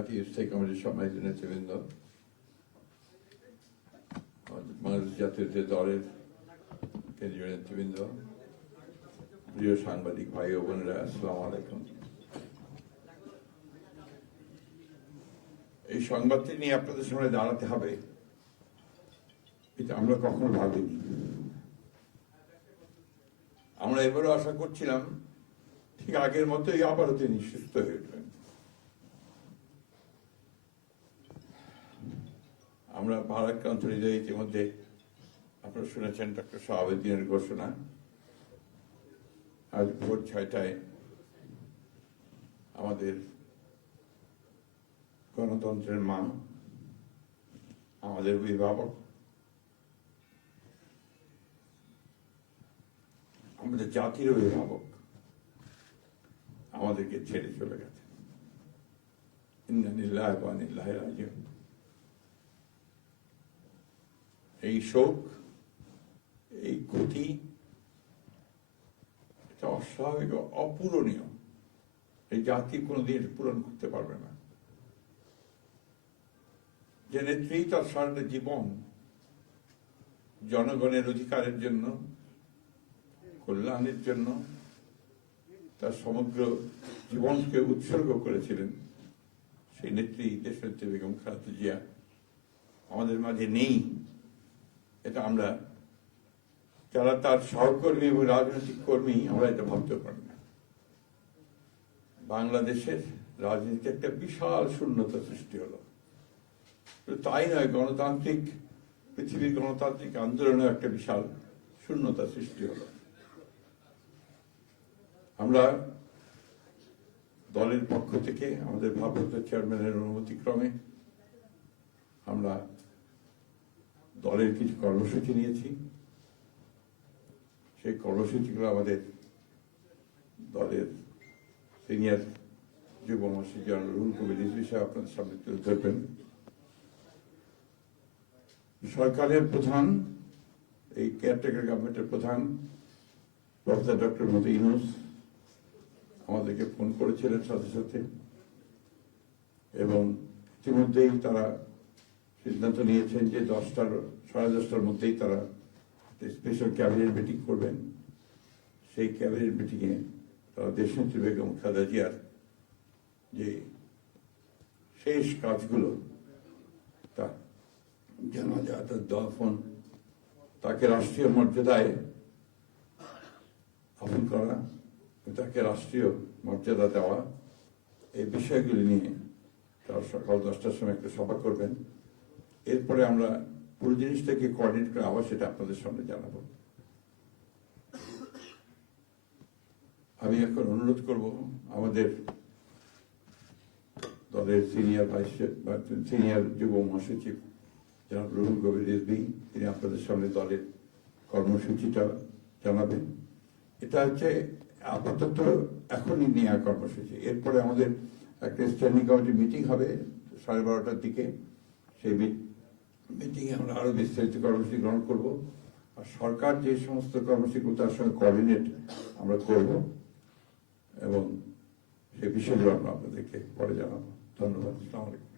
স্থায়ী কমিটির সম্মানিত নেতৃবৃন্দ, বাংলাদেশ জাতীয় দলের কেন্দ্রীয় নেতৃবৃন্দ, প্রিয় সাংবাদিক ভাই ও বোনেরা, আসসালামু আলাইকুম। এই সংবাদটি নিয়ে আপনাদের সামনে দাঁড়াতে হবে, এটা আমরা কখনো ভাবিনি। আমরা এবারও আশা করছিলাম ঠিক আগের মতোই আবারও তিনি সুস্থ হয়ে উঠবেন। আমরা ভারাক্রান্ত হৃদয়ে ইতিমধ্যে আপনারা শুনেছেন ডক্টর শাহাবুদ্দিনের ঘোষণা। আজ ভোর 6টায় আমাদের গণতন্ত্রের মা, আমাদের অভিভাবক, আমাদের জাতির অভিভাবক আমাদেরকে ছেড়ে চলে গেছে। ইন্না লিল্লাহি ওয়া ইন্না ইলাইহি রাজিউন। এই শোক, এই ক্ষতি, এটা অস্বাভাবিক, অপূরণীয়। এই জাতি কোনোদিন পূরণ করতে পারবে না। যে নেত্রী তার সারাটা জীবন জনগণের অধিকারের জন্য, কল্যাণের জন্য তার সমগ্র জীবনকে উৎসর্গ করেছিলেন, সেই নেত্রী দেশনেত্রী বেগম খালেদা জিয়া আমাদের মাঝে নেই। এটা আমরা যারা তার সহকর্মী এবং রাজনৈতিক কর্মী, আমরা এটা ভাবতে পারি না। বাংলাদেশের রাজনীতিতে একটা বিশাল শূন্যতা সৃষ্টি হলো। তাই নয়, গণতান্ত্রিক পৃথিবীর গণতান্ত্রিক আন্দোলনে একটা বিশাল শূন্যতা সৃষ্টি হলো। আমরা দলের পক্ষ থেকে আমাদের ভারপ্রাপ্ত চেয়ারম্যানের অনুমতিক্রমে আমরা দলের কিছু কর্মসূচি নিয়েছি। সেই কর্মসূচিগুলো আমাদের দলের সিনিয়র যুব মহাসচিব জেনারেল রুহুল কবির রিজভী সাহেব আপনাদের সামনে তুলে ধরবেন। সরকারের প্রধান, এই কেয়ারটেকার গভর্নমেন্টের প্রধান প্রফেসর ডক্টর মোহাম্মদ ইউনূস আমাদেরকে ফোন করেছিলেন সাথে সাথে, এবং ইতিমধ্যেই তারা সিদ্ধান্ত নিয়েছেন যে 10টার মধ্যেই তারা স্পেশাল ক্যাবিনেট মিটিং করবেন। সেই ক্যাবিনেট মিটিংয়ে তারা দেশনেত্রী বেগম খালেদা জিয়ার যে শেষ কাজগুলো, তা জানাজা, তার দাফন, তাকে রাষ্ট্রীয় মর্যাদায় দাফন করা, তাকে রাষ্ট্রীয় মর্যাদা দেওয়া, এই বিষয়গুলি নিয়ে তারা সকাল 10টার সময় একটা সভা করবেন। এরপরে আমরা পুরো জিনিসটাকে কোঅর্ডিনেট করে আবার সেটা আপনাদের সামনে জানাবো। আমি এখন অনুরোধ করব আমাদের দলের সিনিয়র যুব মহাসচিব জনাব রুহুল কবির রিজভী, তিনি আপনাদের সামনে দলের কর্মসূচিটা জানাবেন। এটা হচ্ছে আপাতত এখনই নেওয়া কর্মসূচি। এরপরে আমাদের একটা স্ট্যান্ডিং কমিটি মিটিং হবে 12:30টার দিকে। সেই মিটিংয়ে আমরা আরো বিস্তারিত কর্মসূচি গ্রহণ করব। আর সরকার যে সমস্ত কর্মসূচিগুলো তার সঙ্গে কোঅর্ডিনেট আমরা করব, এবং সেই বিষয়গুলো আমরা আপনাদেরকে পরে জানাবো। ধন্যবাদ। আসসালামু আলাইকুম।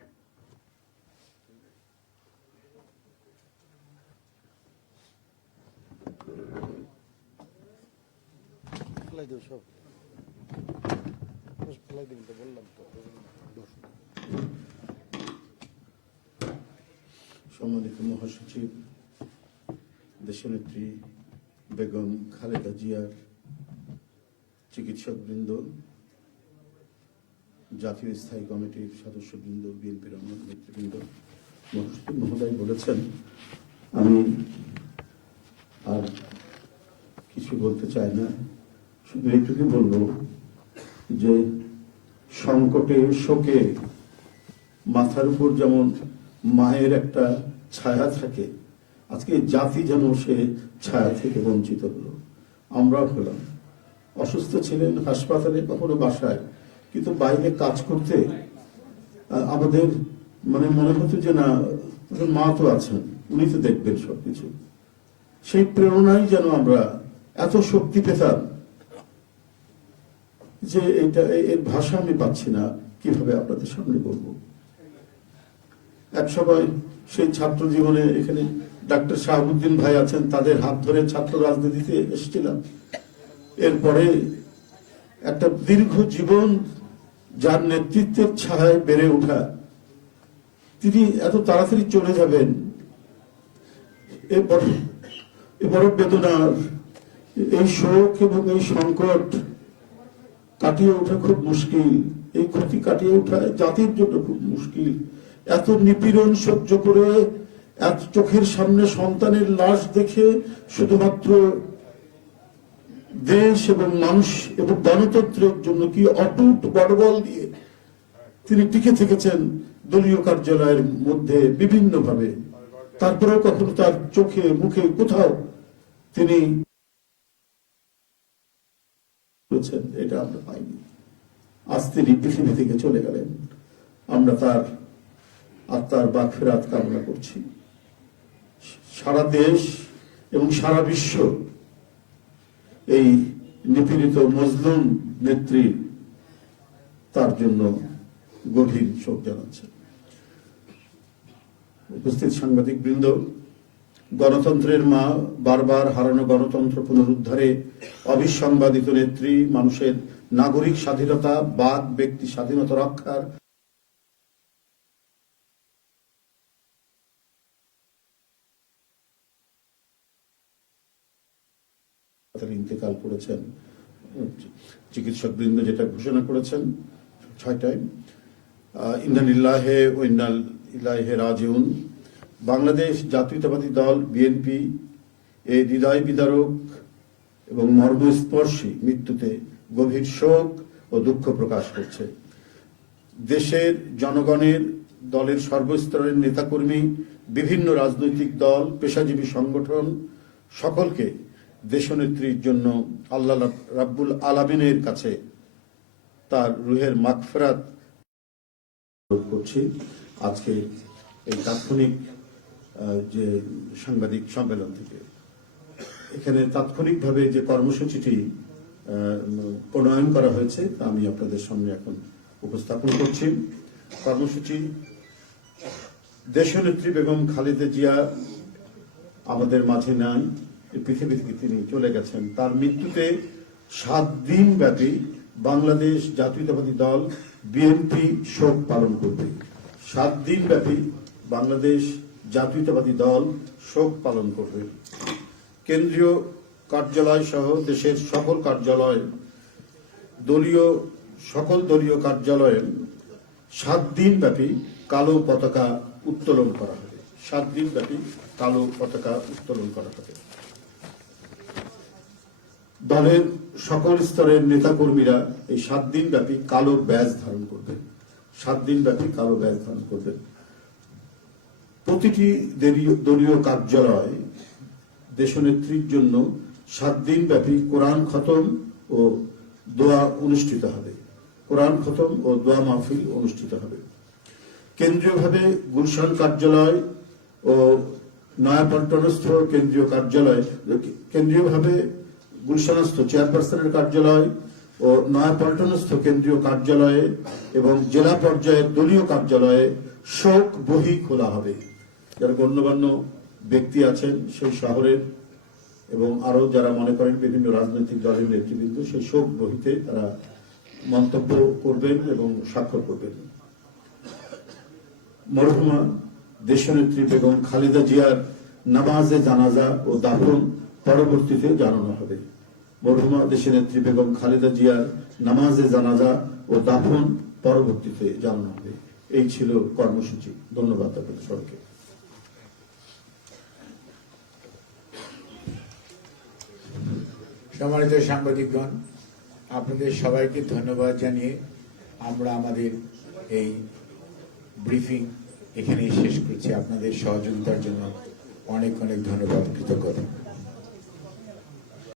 সম্মানিত মহাসচিব, দেশনেত্রী বেগম খালেদা জিয়ার চিকিৎসকবৃন্দ, জাতীয় স্থায়ী কমিটির সদস্যবৃন্দ, বিএনপির অন্য নেতৃবৃন্দ, মহাসচিব মহোদয় বলেছেন, আমি আর কিছু বলতে চাই না। শুধু এইটুকু বলবো যে সংকটে, শোকে মাথার উপর যেমন মায়ের একটা ছায়া থাকে, আজকে জাতি যেন সে ছায়া থেকে বঞ্চিত হলো। আমরা হলাম, অসুস্থ ছিলেন হাসপাতালে, কখনো বাসায়, কিন্তু বাইরে কাজ করতে আমাদের মনে হতো যে না, মা তো আছেন, উনি তো দেখবেন সবকিছু। সেই প্রেরণাই যেন আমরা এত শক্তি পেতাম যে এটা, এর ভাষা আমি পাচ্ছি না কিভাবে আপনাদের সামনে বলবো। একসময় সেই ছাত্র জীবনে এখানে ডাক্তার শাহাবুদ্দিন ভাই আছেন, তাদের হাত ধরে ছাত্র রাজনীতিতে এসেছিলাম। এরপরে একটা দীর্ঘ জীবন যার নেতৃত্বের ছায়ায় বেড়ে ওঠা, তিনি এত তাড়াতাড়ি চলে যাবেন, এ বড় বেদনার। এই শোক এবং এই সংকট কাটিয়ে ওঠা খুব মুশকিল, এই ক্ষতি কাটিয়ে ওঠা জাতির জন্য খুব মুশকিল। এত নিপীড়ন সহ্য করে, এত চোখের সামনে সন্তানের লাশ দেখে শুধুমাত্র দেশ এবং মানুষ এবং গণতন্ত্রের জন্য কি অটুট বড়বল দিয়ে তিনি টিকে থেকেছেন দলীয় কার্যালয়ের মধ্যে বিভিন্ন ভাবে। তারপরেও কখনো তার চোখে মুখে কোথাও তিনি এটা আমরা পাইনি। আজ তিনি পৃথিবী থেকে চলে গেলেন, আমরা তার আত্মার মাগফিরাত কামনা করছি। সারা দেশ এবং সারা বিশ্ব এই নিপীড়িত মজলুম নেত্রী তার জন্য গভীর শোক জানাচ্ছে। উপস্থিত সাংবাদিক বৃন্দ, গণতন্ত্রের মা, বারবার হারানো গণতন্ত্র পুনরুদ্ধারে অবিসংবাদিত নেত্রী, মানুষের নাগরিক স্বাধীনতা, বাক ব্যক্তি স্বাধীনতা রক্ষার ইন্তেকাল করেছেন। চিকিৎসক বৃন্দ যেটা ঘোষণা করেছেন 6টায়, ইন্না লিল্লাহি ওয়া ইন্না ইলাইহি রাজিউন। বাংলাদেশ জাতীয়তাবাদী দল বিএনপি এই হৃদয় বিদারক এবং মর্মস্পর্শী মৃত্যুতে গভীর শোক ও দুঃখ প্রকাশ করছে। দেশের জনগণের, দলের সর্বস্তরের নেতাকর্মী, বিভিন্ন রাজনৈতিক দল, পেশাজীবী সংগঠন সকলকে দেশনেত্রীর জন্য আল্লাহ রাব্বুল আলামিনের কাছে তার রুহের মাগফিরাত করছি। আজকে এই তাৎক্ষণিক যে সাংবাদিক সম্মেলন থেকে এখানে তাৎক্ষণিকভাবে যে কর্মসূচিটি প্রণয়ন করা হয়েছে তা আমি আপনাদের সামনে এখন উপস্থাপন করছি। কর্মসূচি: দেশনেত্রী বেগম খালেদা জিয়া আমাদের মাঝে নাই, পৃথিবী থেকে তিনি চলে গেছেন। তার মৃত্যুতে 7 দিন ব্যাপী বাংলাদেশ জাতীয়তাবাদী দল বিএনপি শোক পালন করবে। 7 দিন ব্যাপী বাংলাদেশ জাতীয়তাবাদী দল শোক পালন করবে। কেন্দ্রীয় কার্যালয় সহ দেশের সকল কার্যালয়, সকল দলীয় কার্যালয়ে 7 দিন ব্যাপী কালো পতাকা উত্তোলন করা হবে। 7 দিন ব্যাপী কালো পতাকা উত্তোলন করা হবে। দলের সকল স্তরের নেতাকর্মীরা এই 7 দিন ব্যাপী কালো ব্যাজ ধারণ করবেন। 7 দিন ব্যাপী কালো ব্যাজ ধারণ করবেন। প্রতিটি দলীয় কার্যালয় দেশনেত্রীর জন্য 7 দিন ব্যাপী কোরআন খতম ও দোয়া অনুষ্ঠিত হবে। কোরআন খতম ও দোয়া মাহফিল অনুষ্ঠিত হবে। কেন্দ্রীয়ভাবে গুলশান কার্যালয় ও নয়াপল্টনস্থ কেন্দ্রীয় কার্যালয়, কেন্দ্রীয়ভাবে গুলশানস্থ চেয়ারপারসনের কার্যালয় ও নয়াপল্টনস্থ কেন্দ্রীয় কার্যালয়ে এবং জেলা পর্যায়ের দলীয় কার্যালয়ে শোক বহি খোলা হবে। যারা গণ্যমান্য ব্যক্তি আছেন সেই শহরের এবং আরো যারা মনে করেন বিভিন্ন রাজনৈতিক দলের নেতৃবৃন্দ, সেই শোক বহিতে তারা মন্তব্য করবেন এবং স্বাক্ষর করবেন। মরহুমা দেশনেত্রী বেগম খালেদা জিয়ার নামাজে জানাজা ও দাফন পরবর্তীতে জানানো হবে। মরহুমা দেশনেত্রী বেগম খালেদা জিয়ার নামাজে জানাজা ও দাফন পরবর্তীতে জানানো হবে। এই ছিল কর্মসূচি। ধন্যবাদ আপনাদের সবাইকে। সম্মানিত সাংবাদিকগণ, আপনাদের সবাইকে ধন্যবাদ জানিয়ে আমরা আমাদের এই ব্রিফিং এখানেই শেষ করছি। আপনাদের সহযোগিতার জন্য অনেক অনেক ধন্যবাদ, কৃতজ্ঞতা।